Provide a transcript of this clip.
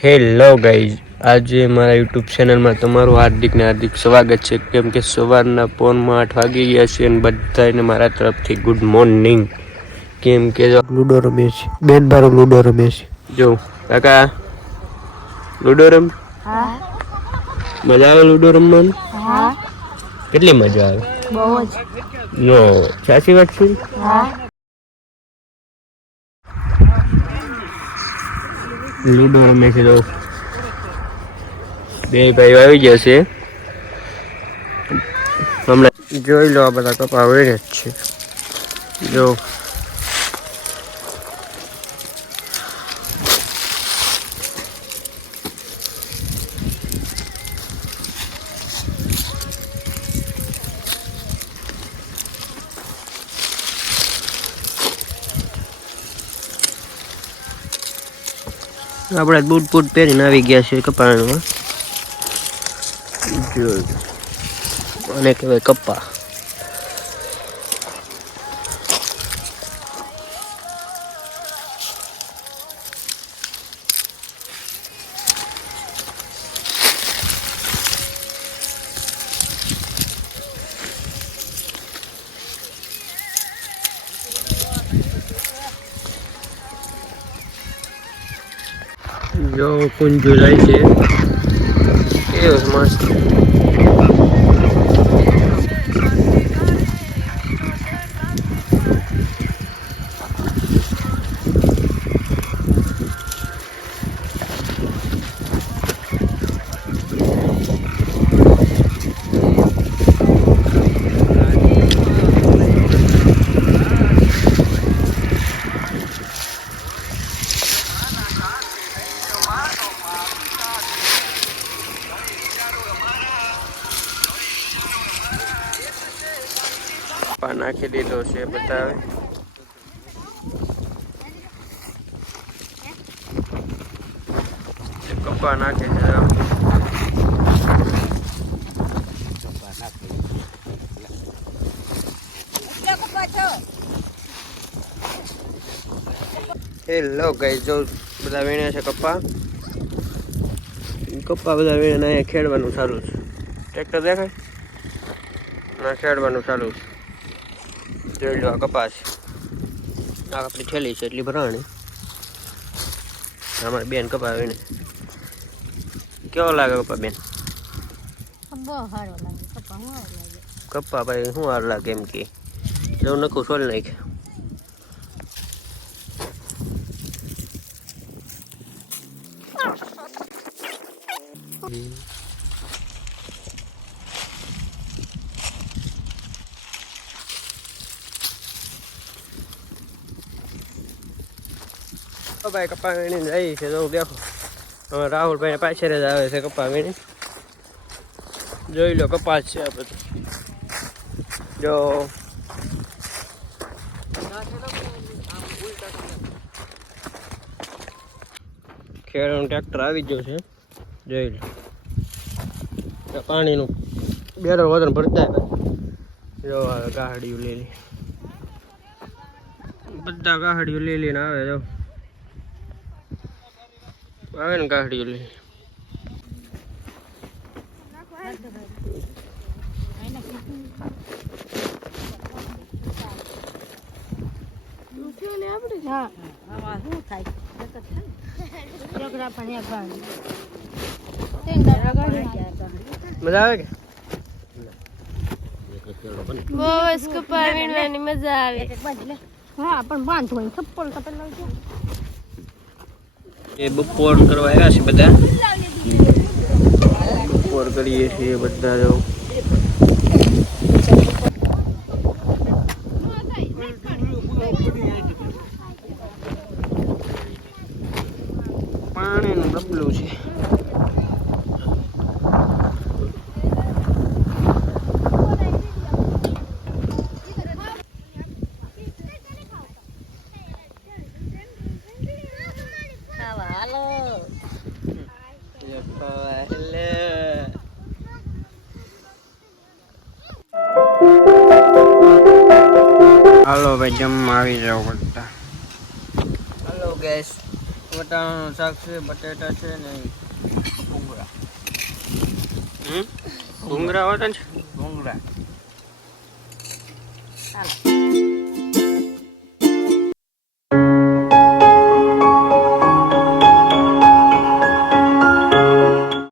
Hello guys, આજે મારા YouTube ચેનલમાં તમારું હાર્દિક સ્વાગત છે. કેમ કે સવારના પોરમાં 8 વાગી ગયા છે અને બધાને મારા તરફથી ગુડ મોર્નિંગ. કેમ કે લૂડો રમે છે, બેન બારો લૂડો રમે છે. જો કાકા લૂડો રમ. હા મજા આવે લૂડો રમવાની? હા કેટલી મજા આવે? બહુ જ. નો સાચી વાત છે. હા લૂડો રમે છે તો બે ભાઈઓ આવી ગયા છે. હમણાં જોઈ લો, આ બધા કપા વેણે જ છે. જો આપણે બૂટ પહેરીને આવી ગયા છે કપાળમાં. જો અને કહેવાય કપ્પા. જો કુંજુ જાય છે, કેવું મસ્ત. નાખી દીધો છે બતાવે. કપા નાખે છે. હેલો ગાઈસ, જો બધા વીણ્યા છે કપા બધા વીણે. અહીંયા ખેડવાનું ચાલુ છે. ટ્રેક્ટર દેખાય ના, ખેડવાનું ચાલુ છે. જોઈ લો, આ કપાસ. આ આપણી થેલી છે એટલી ભરાણી. અમારી બેન કપા વીણે. કેવો લાગે કપા બેન? કપા ભાઈ શું વાર લાગે એમ કે એવું નખું સોલ નાખ. ભાઈ કપા વીણીને જાય છે. જો દેખો, હવે રાહુલભાઈ પાછળ જ આવે છે કપા વીણી. જોઈ લો, કપાસ છે આ બધું. જો ખેડવાનું ટ્રેક્ટર આવી ગયું છે. જોઈ લો, પાણીનું બેરો વજન ભરતા. જો ગાહડીઓ લીલી, બધા ગાહડીઓ લીલીને આવે. જો આવે ને ગાહડીઓ લીલી. મજા આવે કે? બસ કપા વીણવાની મજા આવે. હા, પણ બાંધવાની થપ્પલ એ બપોર કરવા આવ્યા છે બધા. બપોર કરીએ છીએ બધા. જો પાણીનું ડબલું છે. હાલો ભાઈ, જમવા આવી જાઓ બધા. હાલો ગેસ, વટાણાનું શાક છે, બટેટા છે ને ભૂંગળા. ભૂંગળા હોતા છે. ભૂંગળા. ચાલો